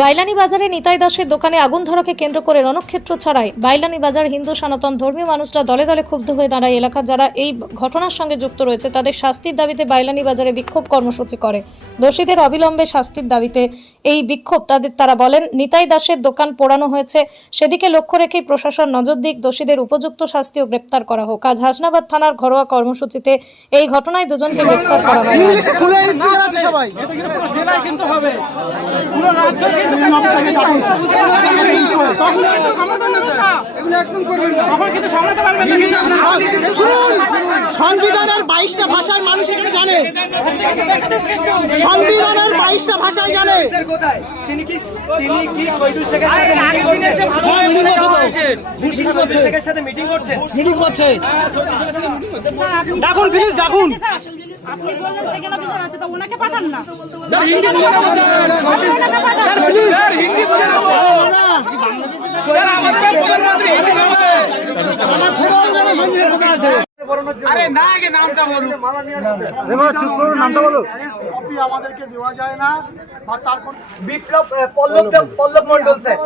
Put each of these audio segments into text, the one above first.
বাইলানি বাজারে নিতাই দাসের দোকানে আগুন ধরাকে কেন্দ্র করে রণক্ষেত্র ছড়ায়। বাইলানি বাজার হিন্দু সনাতন ধর্মীয় মানুষরা দলে দলে ক্ষুব্ধ হয়ে দাঁড়ায়। এলাকার যারা এই ঘটনার সঙ্গে যুক্ত রয়েছে তাদের শাস্তির দাবিতে বাইলানি বাজারে বিক্ষোভ কর্মসূচি করে। দোষীদের অবিলম্বে শাস্তির দাবিতে এই বিক্ষোভ। তারা বলেন, নিতাই দাসের দোকান পোড়ানো হয়েছে, সেদিকে লক্ষ্য রেখেই প্রশাসন নজর দিক, দোষীদের উপযুক্ত শাস্তি ও গ্রেপ্তার করা হোক। আজ হাসনাবাদ থানার ঘরোয়া কর্মসূচিতে এই ঘটনায় দুজনকে গ্রেপ্তার করা হয়। সংবিধানের 22টা ভাষায় মানুষ এটা জানে, সংবিধানের 22টা ভাষায় জানে। তিনি কি শহীদুল শেখের সাথে মিটিং করছে। দেখুন প্লিজ, দেখুন আপনি বললেন সেকেন্ড অফিসার আছে, তো ওনাকে পাঠান না। স্যার প্লিজ, হিন্দি বলে না, স্যার আমাদের প্রধানমন্ত্রী হিন্দি বলবে। আমার ছোট জনের কথা আছে। আরে না, আগে নামটা বলুন। চুপ করুন, নামটা বলো। কপি আমাদেরকে দেওয়া যায় না, বা তার কোন বিপ্লব পল্লব মণ্ডল স্যার,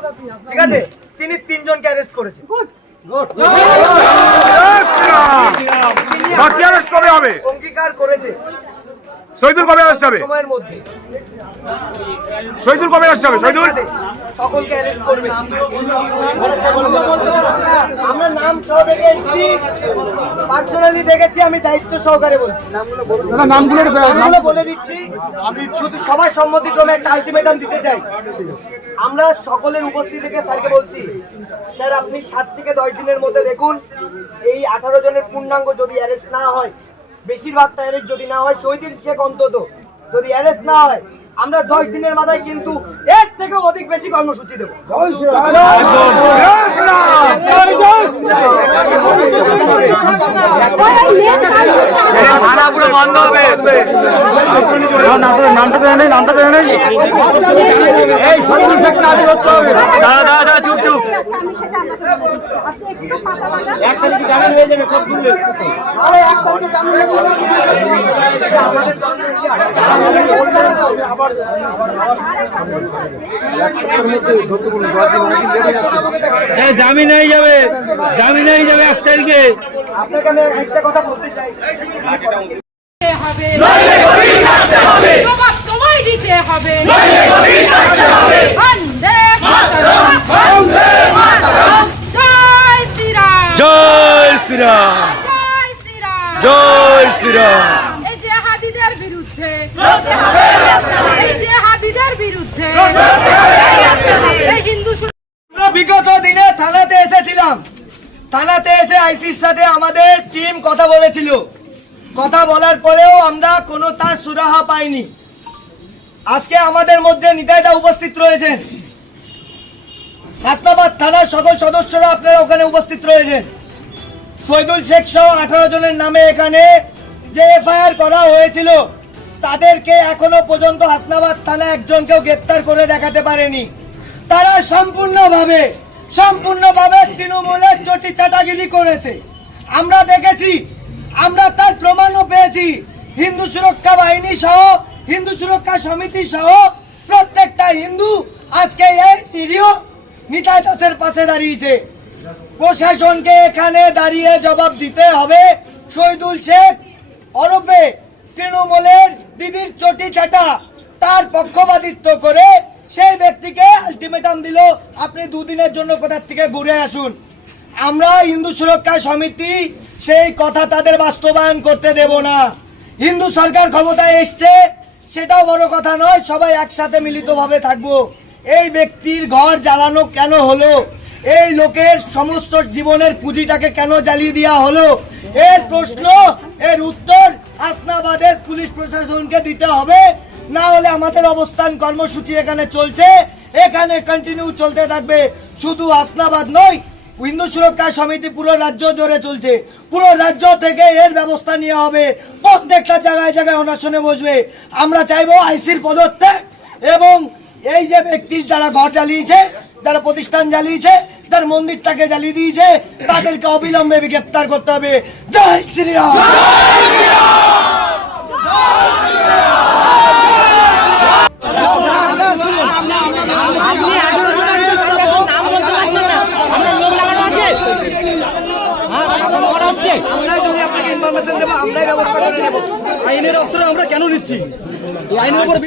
ঠিক আছে, তিনি 3 জনকে অ্যারেস্ট করেছেন। বাকি অ্যারেস্ট কবে হবে? অঙ্গীকার করেছে শহীদুল কবে অ্যারেস্ট হবে? সময়ের মধ্যে শহীদুল কবে অ্যারেস্ট হবে? শহীদুল সকলকে অ্যারেস্ট করবে। আমরা নাম সহ দেখে এসেছি, পার্সোনালি দেখেছি, আমি দায়িত্ব সহকারে বলছি। নামগুলো বলে দিচ্ছি। আমি শুধু সবার সম্মতিক্রমে একটা আলটিমেটাম দিতে চাই। আমরা সকলের উপস্থিতি থেকে স্যারকে বলছি, স্যার আপনি 7 থেকে 10 দিনের মধ্যে দেখুন, এই 18 জনের পূর্ণাঙ্গ যদি অ্যারেস্ট না হয়, বেশিরভাগটা অ্যারেস্ট যদি না হয়, শহীদুল শেখ অন্তত যদি অ্যারেস্ট না হয়, আমরা 10 দিনের মাথায় কিন্তু এর থেকে অধিক বেশি কর্মসূচি দেবো। বন্ধ হবে। দাদা চুপ চুপ। জামিন হয়ে যাবে, জামিন হয়ে যাবে 1 তারিখে। আপনাকে আমি একটা কথা বলতে চাই, জবাব তোমায় দিতে হবে। জয় শ্রীরাম, জয় শ্রীরাম, জয় শ্রীরাম, জয় শ্রীরাম। এই জেহাদিদের বিরুদ্ধে, এই জেহাদিদের বিরুদ্ধে এই হিন্দু বিগত দিনে থানাতে এসেছিলাম। থানাতে এসে আইসির সাথে আমাদের টিম কথা বলেছিল। কথা বলার পরেও আমরা কোনো তার সুরাহা পাইনি। আজকে আমাদের মধ্যে নিতাইদা উপস্থিত রয়েছেন, হাসনাবাদ থানার সকল সদস্যরা আপনারা ওখানে উপস্থিত রয়েছেন। শহীদুল শেখ সহ 18 জনের নামে এখানে যে এফআইআর করা হয়েছিল, তাদেরকে এখনো পর্যন্ত হাসনাবাদ থানা একজনকেও গ্রেপ্তার করে দেখাতে পারেনি। তারা সম্পূর্ণভাবে তৃণমূলের চটি চাটাগিরি করেছে। আমরা দেখেছি, আমরা তার প্রমাণও পেয়েছি। হিন্দু সুরক্ষা বাহিনী সহ, হিন্দু সুরক্ষা সমিতি সহ প্রত্যেকটা হিন্দু আজকে এই নিরীহ নিতাই দাসের পাশে দাঁড়িয়েছে। প্রশাসনকে এখানে দাঁড়িয়ে জবাব দিতে হবে। শহীদুল শেখ ওরফে তৃণমূলের দিদির চটি চাটা, তার পক্ষপাতিত্ব করে সেই ব্যক্তিকে আলটিমেটাম দিল, আপনি 2 দিনের জন্য কোথা থেকে ঘুরে আসুন। আমরা হিন্দু সুরক্ষা সমিতি সেই কথা তাদের বাস্তবায়ন করতে দেব না। হিন্দু সরকার ক্ষমতায় এসছে, সেটাও বড় কথা নয়, সবাই একসাথে মিলিতভাবে থাকবো। এই ব্যক্তির ঘর জ্বালানো কেন হলো? এই লোকের সমস্ত জীবনের পুঁজিটাকে কেন জ্বালিয়ে দেওয়া হলো? এর প্রশ্ন, এর উত্তর হাসনাবাদের পুলিশ প্রশাসনকে দিতে হবে। না হলে আমাদের অবস্থান কর্মসূচি এখানে চলছে, এখানে কন্টিনিউ চলতে থাকবে। শুধু হাসনাবাদ নয়, হিন্দু সুরক্ষা সমিতি পুরো রাজ্য জুড়ে চলছে। পুরো রাজ্য থেকে এর ব্যবস্থা নেওয়া হবে। প্রত্যেকটা জায়গায় জায়গায় অনশনে বসবে। আমরা চাইবো আইসির পদত্যাগ, এবং এই যে ব্যক্তি যারা ঘর জ্বালিয়েছে, যারা প্রতিষ্ঠান জ্বালিয়েছে, যার মন্দিরটাকে জ্বালিয়ে দিয়েছে, তাদেরকে অবিলম্বে গ্রেপ্তার করতে হবে। জয় শ্রীরাম। আমরাই যদি আপনাকে ইনফরমেশন দেবো, আমরাই ব্যবস্থা করে নেব। আইনের অস্ত্র আমরা কেন নিচ্ছি? এই আইনের উপর